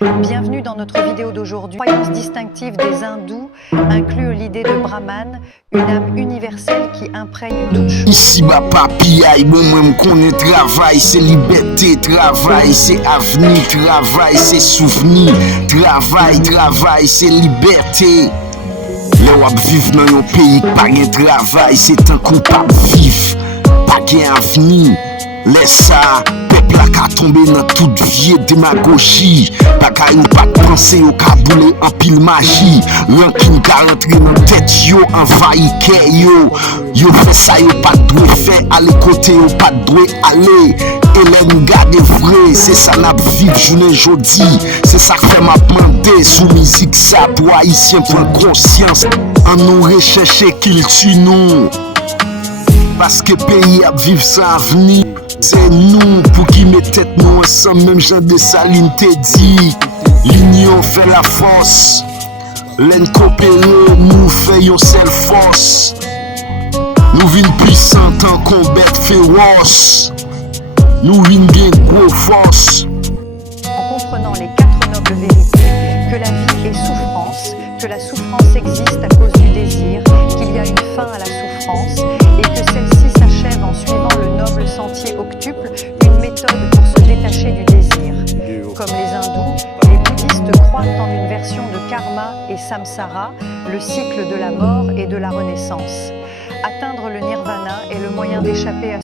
Bienvenue dans notre vidéo d'aujourd'hui. La croyance distinctive des hindous inclut l'idée de Brahman, une âme universelle qui imprègne toute chose. Ici bas papi aïe, bon moi m'connais travail, c'est liberté, travail, c'est avenir, travail, c'est souvenir, travail, c'est liberté. Le wap viv dans yon pays qui pas gen travail, c'est un coup pas vivre, pas gen avenir. Laisse ça, peuple la ka tomber dans toute vieille démagogie. Pas ka yon pas penser au ka boule en pile magie. Rankin ka rentre dans tête yo, envahi ke yo. Yo fait ça yo pas dwe faire, aller côté yo pas dwe aller. Et les nous garde vrai, c'est ça n'a vivre journée jodi. C'est ça que fait m'a demandé sous musique ça pour haïtien prendre conscience. En nous rechercher qu'il tue nous. Parce que pays a vivre sans avenir. C'est nous pour qui met tête nous ensemble, même Jean de Saline te dit. L'union fait la force. L'en coopérer, nous fait une seule force. Nous vînes puissants en combat féroce. Nous vînes bien gros force. En comprenant les 4 nobles vérités, que la vie est souffrance, que la souffrance existe à cause du désir, qu'il y a une fin à la souffrance et que celle-ci s'achève en suivant le noble sentier octuple, une méthode pour se détacher du désir. Comme les hindous, les bouddhistes croient en une version de karma et samsara, le cycle de la mort et de la renaissance. Atteindre le nirvana est le moyen d'échapper à